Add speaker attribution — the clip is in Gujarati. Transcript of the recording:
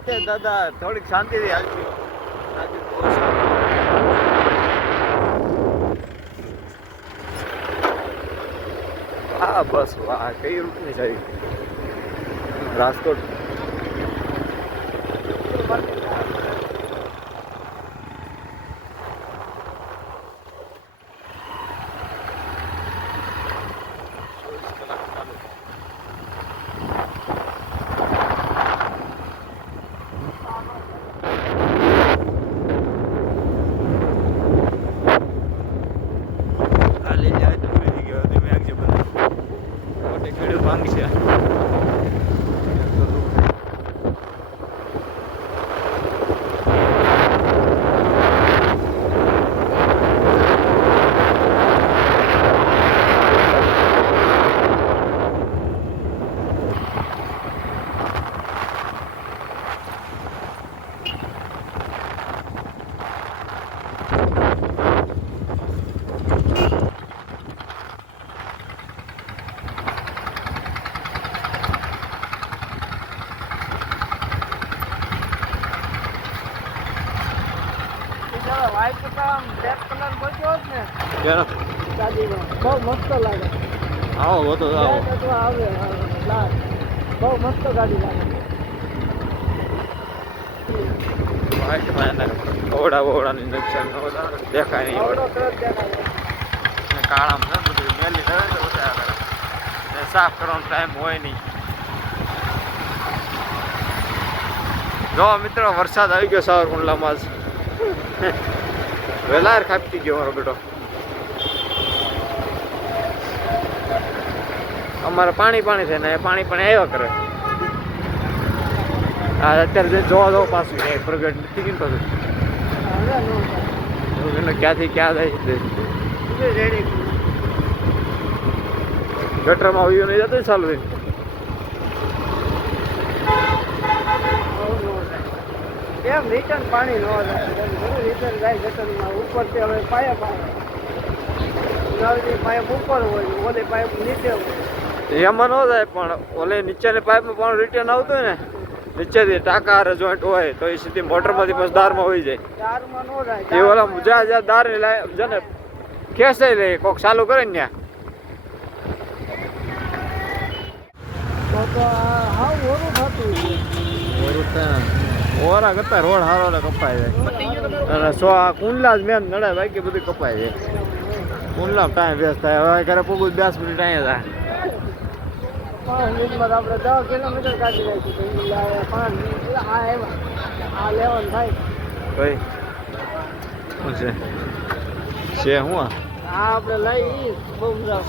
Speaker 1: દાદા. થોડીક શાંતિથી હાલજો. હા બસ વાહ કઈ રૂટની સાહેબ રાજકોટ.
Speaker 2: બહુ મસ્ત લાગે.
Speaker 1: આવો તો આવો.
Speaker 2: આવે બહુ મસ્ત ગાડી લાગે.
Speaker 1: ઓવડા ઓવડાની નુકસાન દેખાય નહીં ઓવડા કાળામાં બધું મેલી. ને સાફ કરવાનો ટાઈમ હોય નહીં. જો મિત્રો વરસાદ આવી ગયો સાવરકુંડલામાં જ. વેલાર ખાપતી ગયો મારો બેટો અમારે પાણી પાણી થાય ને એ પાણી પણ આવ્યા કરે આ અત્યારે જોવા જવું પાછું એ પ્રગટ નથી ગયું પાછું ક્યાંથી ક્યાં જાય છે ગટરમાં આવ્યું નહીં જતું ચાલુ
Speaker 2: બહુ નો એમ રિટર્ન પાણી નો જાય બધું રિટર્ન જાય ગટરમાં ઉપરથી હવે પાયા પાયા નળની પાઇપ ઉપર હોય ઓલી પાઇપ નીચે હોય.
Speaker 1: એમાં ન જાય પણ ઓલે નીચેની પાઇપમાં પણ રિટર્ન આવતું હોય ને નીચેથી ટાંકા હારે જોઈન્ટ હોય તો એ સીધી મોટરમાંથી પછી દારમાં હોય જાય.
Speaker 2: ચારમાં નો જાય.
Speaker 1: એ ઓલા જ્યાં જ્યાં દારની લાય જને ખેંચાઈ લે કોક ચાલુ કરે ને
Speaker 2: ત્યાં. તો ઓરું
Speaker 1: કરતા રોડ હારો ને કપાય જાય અને સો આ કુંડલા જ મેન નડે બાકી બધું કપાય જાય કુંડલા ટાઈમ વેસ્ટ થાય. હવે ઘરે પૂગું દસ મિનિટ અહીંયા થાય.
Speaker 2: આપણે દસ કિલોમીટર કાઢી જાય આ પાંચ મિનિટ આ આવ્યા આ લેવાનું થાય.
Speaker 1: ભાઈ શું છે? છે હું આ?
Speaker 2: આપણે લઈ બહુ મજા.